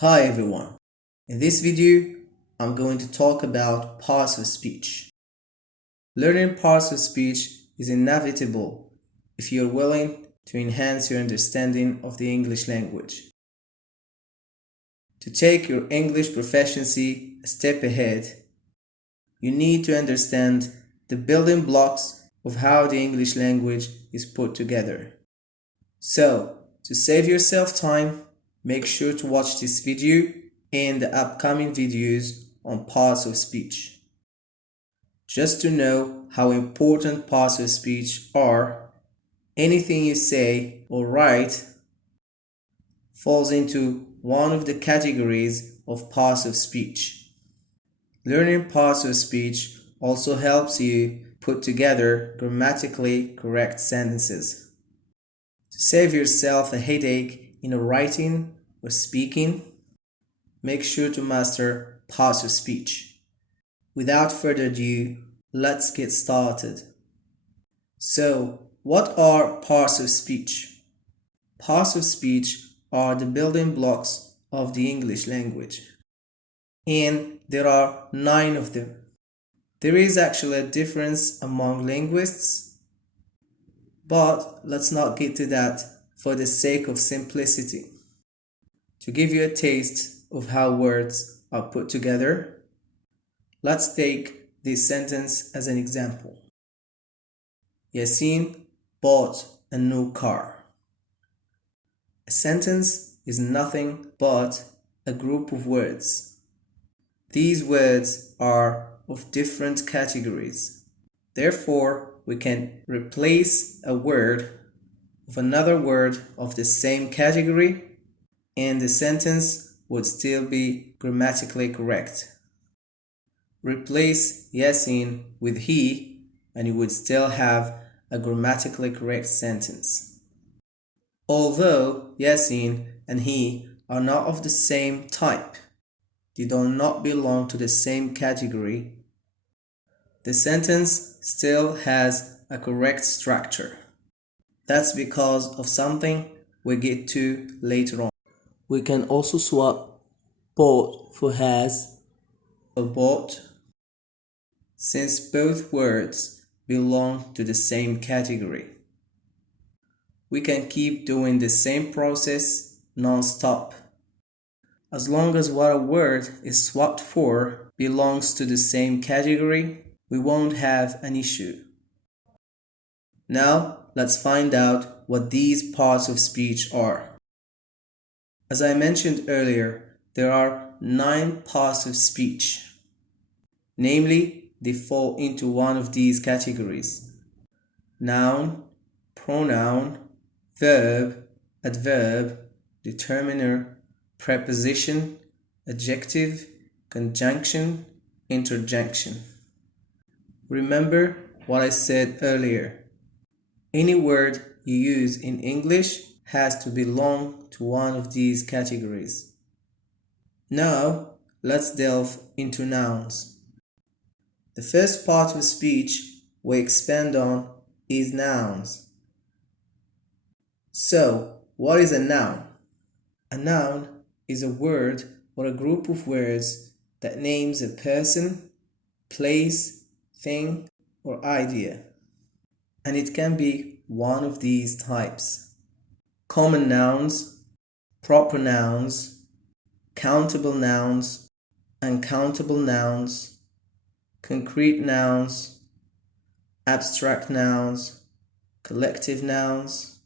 Hi everyone. In this video, I'm going to talk about parts of speech. Learning parts of speech is inevitable if you're willing to enhance your understanding of the English language. To take your English proficiency a step ahead, you need to understand the building blocks of how the English language is put together. So, to save yourself time, make sure to watch this video and the upcoming videos on parts of speech. Just to know how important parts of speech are, anything you say or write falls into one of the categories of parts of speech. Learning parts of speech also helps you put together grammatically correct sentences. To save yourself a headache in writing or speaking, make sure to master parts of speech. Without further ado, let's get started. So, what are parts of speech? Parts of speech are the building blocks of the English language, and there are 9 of them. There is actually a difference among linguists, but let's not get to that for the sake of simplicity. To give you a taste of how words are put together, let's take this sentence as an example. Yasin bought a new car. A sentence is nothing but a group of words. These words are of different categories. Therefore, we can replace a word with another word of the same category, and the sentence would still be grammatically correct. Replace Yasin with he, and you would still have a grammatically correct sentence. Although Yasin and he are not of the same type, they do not belong to the same category, the sentence still has a correct structure. That's because of something we get to later on. We can also swap bought for has or bought, since both words belong to the same category. We can keep doing the same process non-stop. As long as what a word is swapped for belongs to the same category, we won't have an issue. Now, let's find out what these parts of speech are. As I mentioned earlier, there are 9 parts of speech. Namely, they fall into one of these categories: noun, pronoun, verb, adverb, determiner, preposition, adjective, conjunction, interjection. Remember what I said earlier. Any word you use in English has to belong to one of these categories. Now, let's delve into nouns. The first part of speech we expand on is nouns. So, what is a noun? A noun is a word or a group of words that names a person, place, thing, or idea. And it can be one of these types: common nouns, proper nouns, countable nouns, uncountable nouns, concrete nouns, abstract nouns, collective nouns,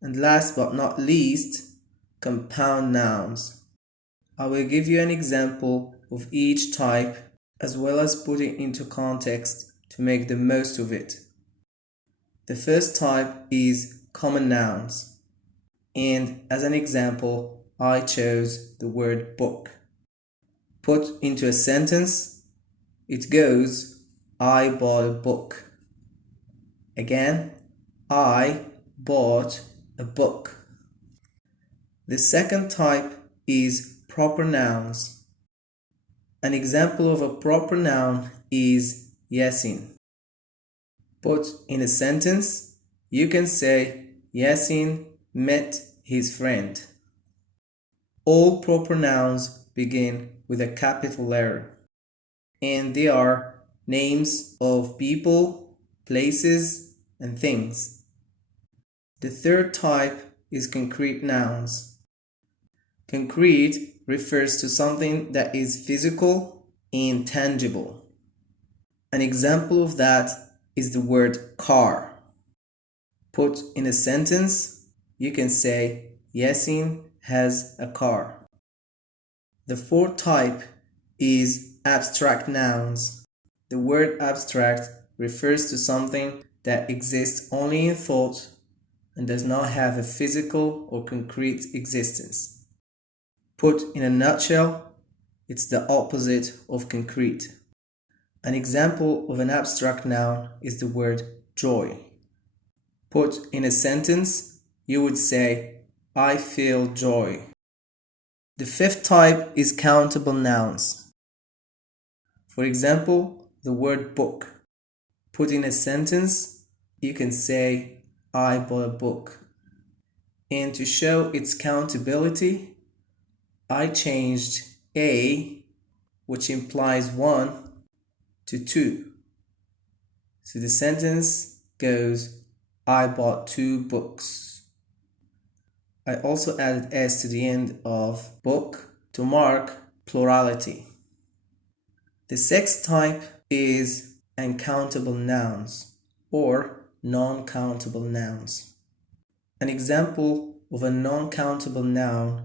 and last but not least, compound nouns. I will give you an example of each type as well as put it into context to make the most of it. The first type is common nouns. And as an example, I chose the word book. Put into a sentence, it goes, I bought a book. Again, I bought a book. The second type is proper nouns. An example of a proper noun is Yasin. Put in a sentence, you can say Yasin met his friend. All proper nouns begin with a capital letter, and they are names of people, places, and things. The third type is concrete nouns. Concrete refers to something that is physical and tangible. An example of that is the word car. Put in a sentence, you can say, Yasin has a car. The fourth type is abstract nouns. The word abstract refers to something that exists only in thought and does not have a physical or concrete existence. Put in a nutshell, it's the opposite of concrete. An example of an abstract noun is the word joy. Put in a sentence, you would say, I feel joy. The fifth type is countable nouns. For example, the word book. Put in a sentence, you can say, I bought a book. And to show its countability, I changed A, which implies 1, to 2. So the sentence goes, I bought 2 books. I also added S to the end of book to mark plurality. The sixth type is uncountable nouns or non-countable nouns. An example of a non-countable noun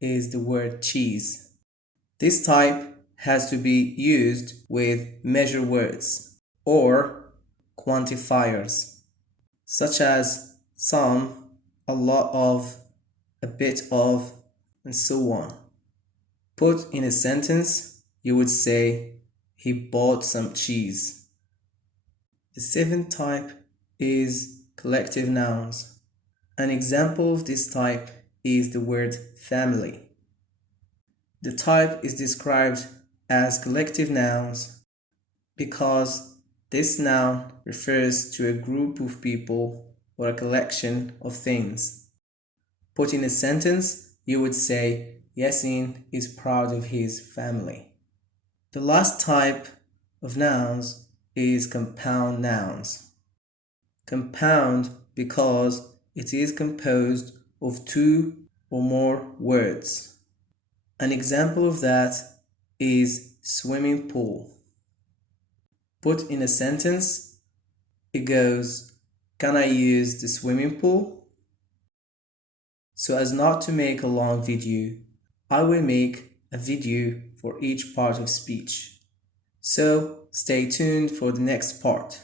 is the word cheese. This type has to be used with measure words or quantifiers, such as some, a lot of, a bit of, and so on. Put in a sentence, you would say, he bought some cheese. The seventh type is collective nouns. An example of this type is the word family. The type is described as collective nouns because this noun refers to a group of people or a collection of things. Put in a sentence, you would say, Yasin is proud of his family. The last type of nouns is compound nouns. Compound because it is composed of 2 or more words. An example of that is swimming pool. Put in a sentence, it goes, can I use the swimming pool? So as not to make a long video, I will make a video for each part of speech. So stay tuned for the next part.